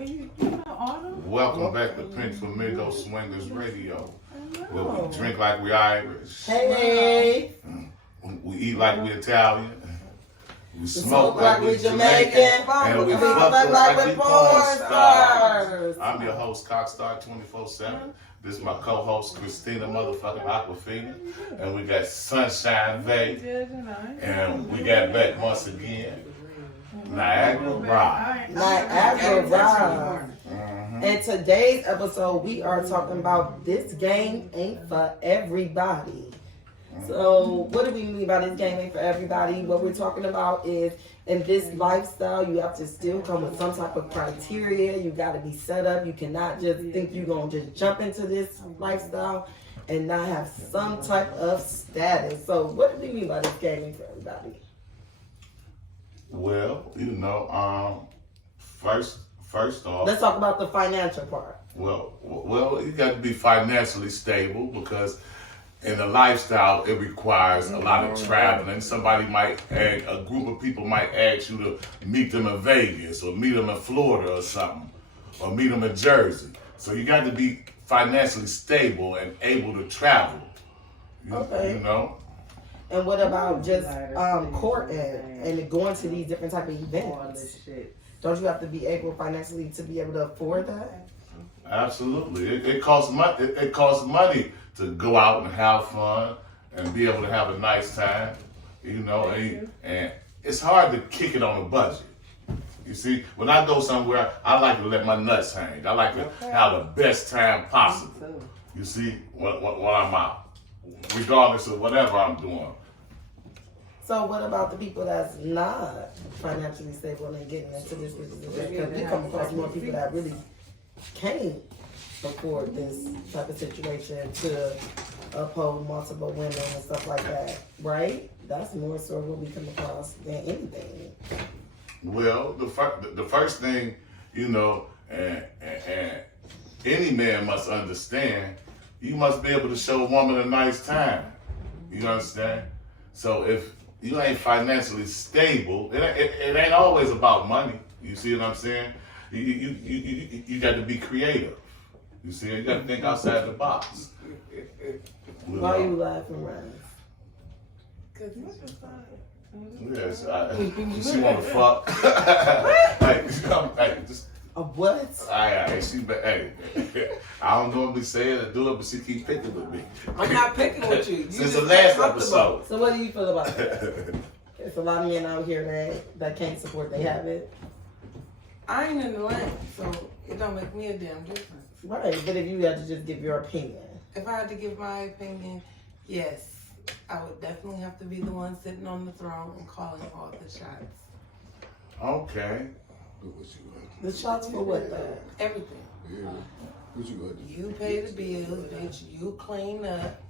you know Autumn? Welcome back to PinkFlamingo Swingers Radio. Where we drink like we Irish. Hey. We eat like we Italian. We smoke like we Jamaican. And we fuck like we porn stars. stars. I'm your host, Cockstar 24/7. This is my co-host, Christina motherfucking Aquafina. And we got Sunshine Bay. And we got back once again. Niagara Rock. Niagara Rock. And today's episode, we are talking about this game ain't for everybody. So, what do we mean by this game ain't for everybody? What we're talking about is in this lifestyle, you have to still come with some type of criteria. You got to be set up. You cannot just think you're going to just jump into this lifestyle and not have some type of status. So, what do we mean by this game ain't for everybody? Well, first off, Let's talk about the financial part. Well, you got to be financially stable because in the lifestyle it requires a lot of traveling. A group of people might ask you to meet them in Vegas or meet them in Florida or something, or meet them in Jersey. So you got to be financially stable and able to travel. Okay. You know. And what about just courting and going to these different type of events? Don't you have to be able financially to be able to afford that? Absolutely. It costs money. It costs money to go out and have fun and be able to have a nice time. And it's hard to kick it on a budget. You see, when I go somewhere, I like to let my nuts hang. I like to have the best time possible. You see, when I'm out, regardless of whatever I'm doing. So what about the people that's not financially stable and getting into this business? Because we come across more people that really can't afford this type of situation to uphold multiple women and stuff like that, right? That's more so what we come across than anything. Well, the first thing, and any man must understand, you must be able to show a woman a nice time. You understand? So if you ain't financially stable, it ain't always about money. You see what I'm saying? You got to be creative. You see, you got to think outside the box. Why are you laughing, Ryan? Because it's just fun. Yes, she want to fuck. Hey, just. What? Hey, I don't normally say it or do it, but she keep picking with me. I'm not picking with you. Since the last episode. So what do you feel about that? There's a lot of men out here that can't support their habit. I ain't in the lane, so it don't make me a damn difference. Right, but if you had to just give your opinion. If I had to give my opinion, yes, I would definitely have to be the one sitting on the throne and calling all the shots. Okay. The shots for what though? Everything. Yeah. What you gonna do? You pay the bills, bitch. You clean up.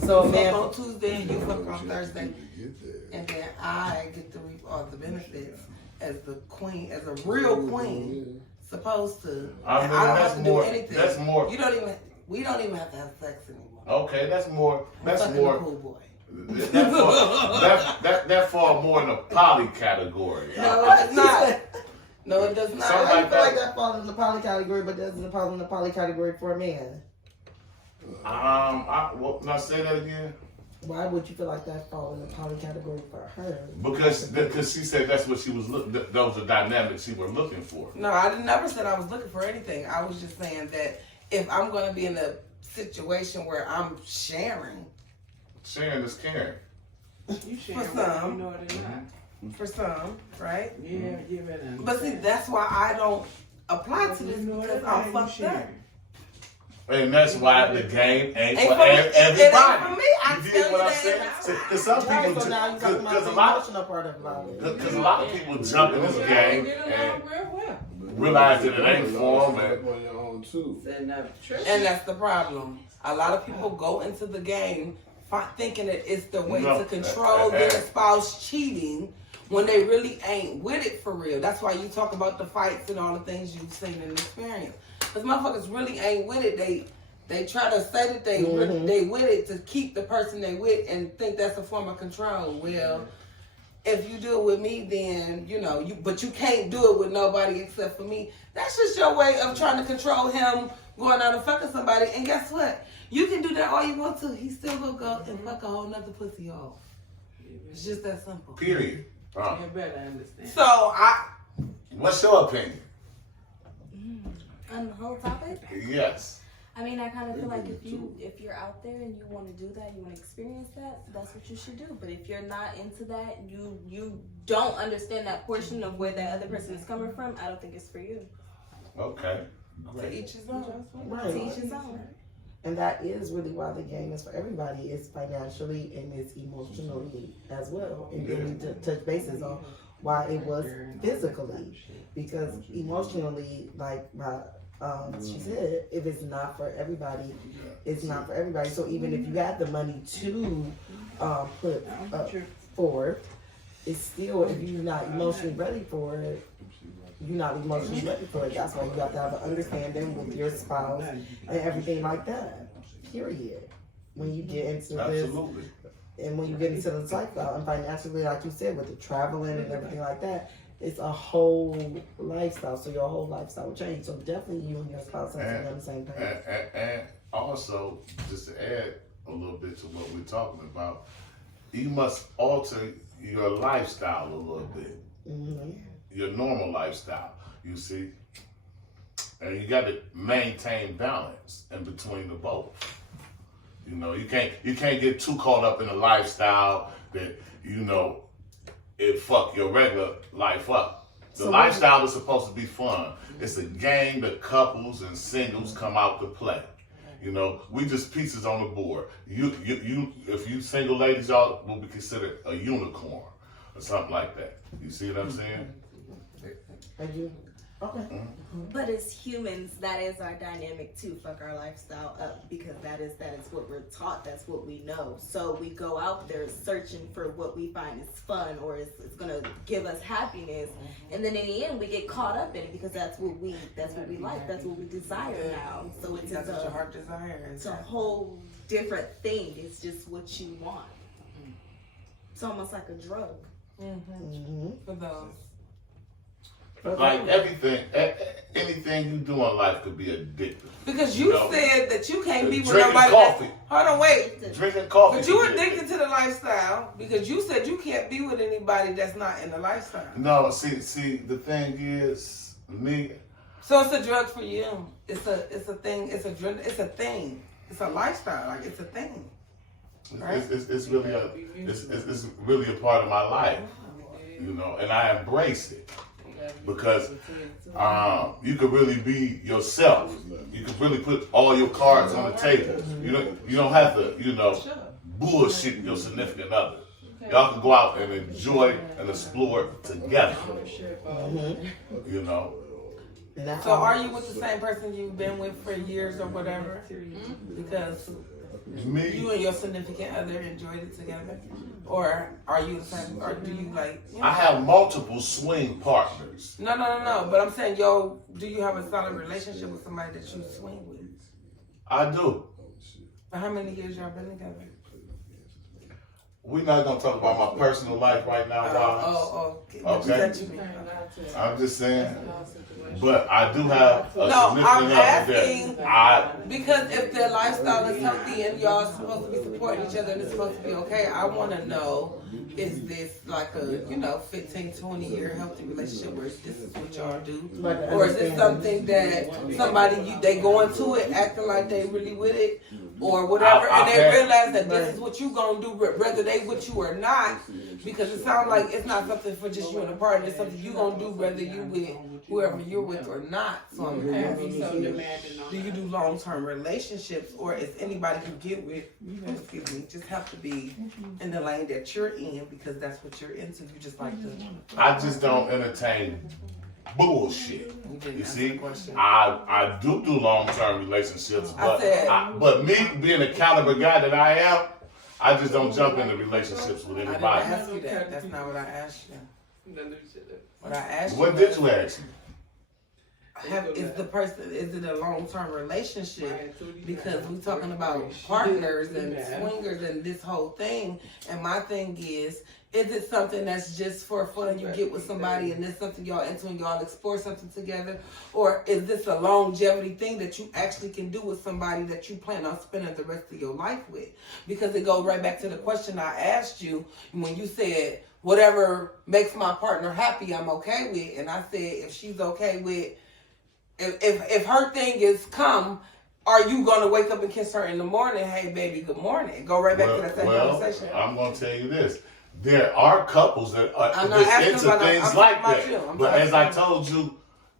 So You man, fuck on Tuesday and you fuck on Thursday. And then I get to reap all the benefits as the queen, as a real queen, supposed to. I mean, I don't that's have to more. do anything. That's more. We don't even have to have sex anymore. Okay, that's more. That's fucking more. a pool boy. That fall more in the poly category. No, it's not. No, it does not. I feel like that falls in the poly category, but doesn't fall in the poly category for a man. Now say that again. Why would you feel like that fall in the poly category for her? Because she said that's what she was looking. That was the dynamic she was looking for. No, I never said I was looking for anything. I was just saying that if I'm going to be in a situation where I'm sharing. Sharing is caring. You For some. You know it or not. For some, right? Yeah, give it a. But see, that's why I don't apply to this because I'm fucked up. And that's why the game ain't for me. everybody. It ain't for me. I You tell dig what you I'm that saying? every time. Because some Right, people, so now you're talking about because the a lot, emotional part about it. because a lot of people jump in this game and real well. realize that it ain't for them. On your own too. And that's the problem. A lot of people go into the game thinking that it's the way to control their spouse cheating when they really ain't with it for real. That's why you talk about the fights and all the things you've seen and experienced. Because motherfuckers really ain't with it. They try to say that they with it to keep the person they with and think that's a form of control. Well, if you do it with me, then but you can't do it with nobody except for me. That's just your way of trying to control him going out and fucking somebody. And guess what? You can do that all you want to. He still gonna go and fuck a whole nother pussy off. It's just that simple. Period. You better understand. So What's your opinion? On the whole topic? Yes. I mean, I kind of feel like if you're out there and you want to do that, you want to experience that, that's what you should do. But if you're not into that, you don't understand that portion of where that other person is coming from, I don't think it's for you. Okay. to each his own. Right. To each his own. And that is really why the game is for everybody. It's financially and it's emotionally as well. And then we touch bases on why it was physically. Because emotionally, like she said, if it's not for everybody, it's not for everybody. So even if you had the money to put forward, it's still, if you're not emotionally ready for it, you're not emotionally ready for it. That's why you have to have an understanding with your spouse and everything like that. Period. When you get into this, and when you get into the lifestyle, and financially, like you said, with the traveling and everything like that, it's a whole lifestyle. So your whole lifestyle will change. So definitely you and your spouse have to be on the same page. And also, just to add a little bit to what we're talking about, you must alter your lifestyle a little bit. Mm-hmm. Your normal lifestyle, you see. And you got to maintain balance in between the both. You know, you can't get too caught up in a lifestyle that, you know, it fuck your regular life up. The lifestyle is supposed to be fun. It's a game that couples and singles come out to play. You know, we just pieces on the board. You if you single ladies, y'all will be considered a unicorn or something like that. You see what I'm saying? And you, okay. But as humans, that is our dynamic to fuck our lifestyle up, because that is what we're taught, that's what we know. So we go out there searching for what we find is fun or it's gonna give us happiness, and then in the end we get caught up in it because that's what we like, that's what we desire now. So it's That's what your heart desires. It's a whole different thing. It's just what you want. It's almost like a drug. For those. Like anything you do in life could be addictive. Because you said that you can't be with Drinking nobody. coffee. Hold on, wait. Drinking coffee. But you addicted to the lifestyle because you said you can't be with anybody that's not in the lifestyle. No, see, the thing is, me. So it's a drug for you. It's a thing. It's a drug. It's a thing. It's a lifestyle. Like it's a thing. Right? It's really it's really a part of my life, you know, and I embrace it. Because you could really be yourself. You could really put all your cards on the table. You don't have to, bullshit your significant other. Y'all can go out and enjoy and explore together. You know. So are you with the same person you've been with for years or whatever? Because you and your significant other enjoyed it together? Or are you the same, or do you like... I have multiple swing partners. No. But I'm saying, do you have a solid relationship with somebody that you swing with? I do. For how many years y'all been together? We're not going to talk about my personal life right now, okay. Okay. I'm just saying. But I do have a significant I'm other asking that because if their lifestyle is healthy and y'all supposed to be supporting each other and it's supposed to be okay, I want to know, is this like a 15, 20 year healthy relationship where this is what y'all do? Or is it something that somebody, they go into it acting like they really with it or whatever, and they realize that this is what you gonna do whether they with you or not, because it sounds like it's not something for just you and a partner, it's something you gonna do whether you with whoever you're with or not. So I'm asking, do you do long-term relationships, or is anybody you get with, just have to be in the lane that you're in because that's what you're into? You just like to... I just don't entertain bullshit. You see, I do long-term relationships, but me being the caliber guy that I am, I just don't jump into relationships with anybody. I didn't ask you that. That's not what I asked you. What I asked you. What did you ask me? Is it a long-term relationship? Because we're talking about partners and swingers and this whole thing. And my thing is Is it something that's just for fun? You get with somebody and it's something y'all into and y'all explore something together? Or is this a longevity thing that you actually can do with somebody that you plan on spending the rest of your life with? Because it goes right back to the question I asked you when you said, whatever makes my partner happy, I'm okay with. And I said, if she's okay with, if her thing is come, are you going to wake up and kiss her in the morning? Hey, baby, good morning. Go right back to that same conversation. I'm going to tell you this. There are couples that are into things I'm like about that. you. But as I told you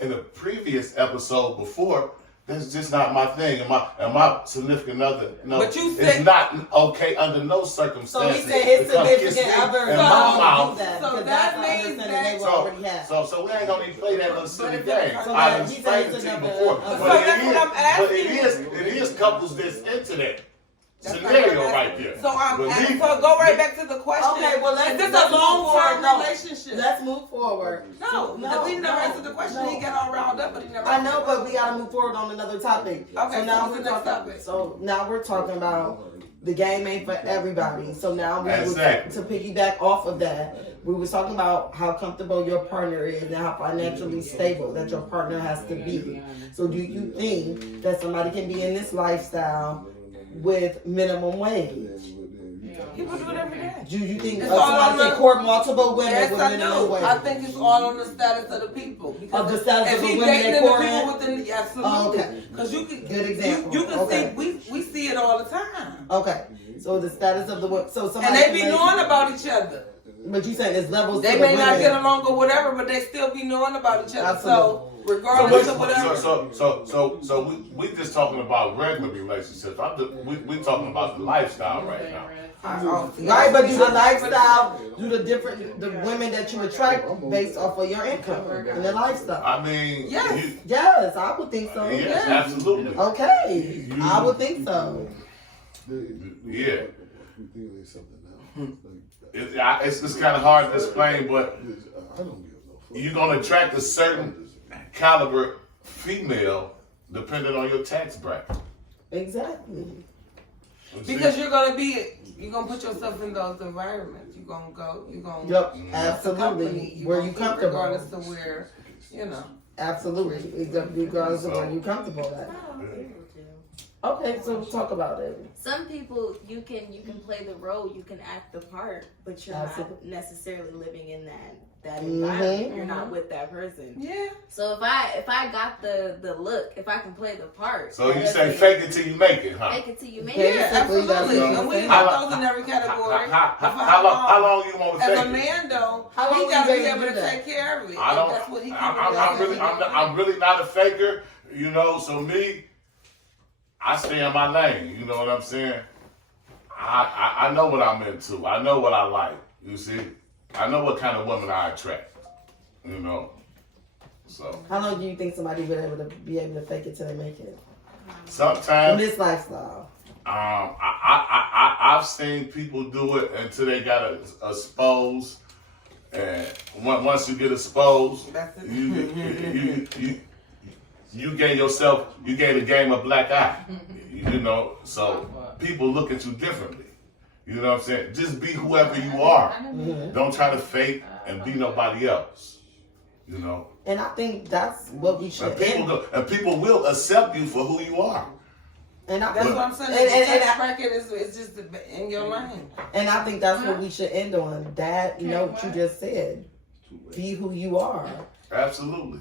in a previous episode before, that's just not my thing. And my significant other, no, But you said, it's not okay under no circumstances. So he said his to come kiss significant me other in don't my want mouth. to do that. So because that that's the means understanding that- they will already have. So we ain't gonna even play that little silly if game. it's- I he explained said it to you it's before. another- So that's what I'm asking But it is couples that's into that That's scenario not right there. So I'm But asking, me- so go right back to the question. Okay, well, let's- is this let's a move long-term forward. No. relationship? Let's move forward. No, he never answered the question. no. He got all riled up, but he never. I know, but we gotta move forward on another topic. Okay, so now so we're what's the next talking. topic? So now we're talking about the game ain't for everybody. So now we Exactly. to piggyback off of that, we was talking about how comfortable your partner is and how financially stable that your partner has to be. So do you think that somebody can be in this lifestyle with minimum wage? People do it every day. Do you think It's all on somebody the- can court multiple women Yes, with I minimum do. wage? I think it's all on the status of the people. Of the status if of the he women dating they the courting? people within the, absolutely. Oh, okay. Because you can Good example. You can Okay. see we see it all the time. Okay, so the status of the women. So And somebody they can be make- knowing about each other. But you saying there's levels. They to may the not women. get along or whatever, but they still be knowing about each other. Absolutely. So regardless of whatever. So we just talking about regular relationships. We talking about the lifestyle right now. Right, but do the lifestyle, do the women that you attract based off of your income and the lifestyle? I mean, Yes. Yes, I would think so. yes, absolutely. Okay, I would think so. Yeah. It's just kind of hard to explain, but you're gonna attract a certain caliber female depending on your tax bracket. Exactly. Because you're gonna put yourself in those environments. You're gonna Yep, accompany. absolutely. You're Where gonna you fit comfortable? regardless of where, you know. Absolutely, regardless of where you comfortable at. Okay, so let's talk about it. Some people you can play the role, you can act the part, but you're Absolutely. not necessarily living in that Mhm. environment. You're not with that person. Yeah. So if I got the look, if I can play the part. So you that say doesn't fake it till you make it, huh? Make it till you make Yeah, it. Yeah, Basically, that's absolutely. what And we I'm ain't saying. got those in every category. How long you want to As fake a it? man, though, How long he you got to be ready to able do to that? take care of it. I don't. That's what he I'm really not a faker, you know. So me, I stay in my lane. You know what I'm saying? I know what I'm into. I know what I like. You see, I know what kind of woman I attract. You know. So How long do you think somebody would be able to fake it till they make it? In sometimes, this lifestyle. I've seen people do it until they got exposed, and once you get exposed, That's it. you gave the game a black eye, you know, so people look at you differently. You know what I'm saying? Just be whoever you are. Mhm. Don't try to fake and be nobody else. You know? And I think that's what we should. And people will accept you for who you are. And I That's think, what I'm saying. And The tax bracket is just in your lane. and I think that's what we should end on. That note you just said. Be who you are. Absolutely.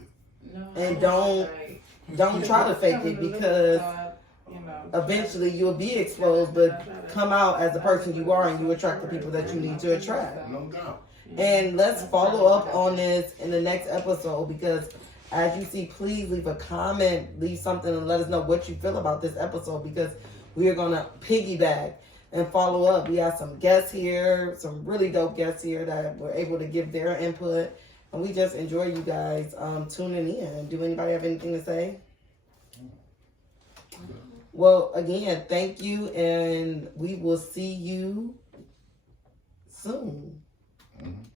And don't try to fake it, because eventually you'll be exposed, but come out as the person you are and you attract the people that you need to attract. No doubt. And let's follow up on this in the next episode, because as you see, please leave a comment, leave something, and let us know what you feel about this episode, because we are going to piggyback and follow up. We have some guests here, some really dope guests here that were able to give their input. And we just enjoy you guys tuning in. Do anybody have anything to say? Well, again, thank you, and we will see you soon.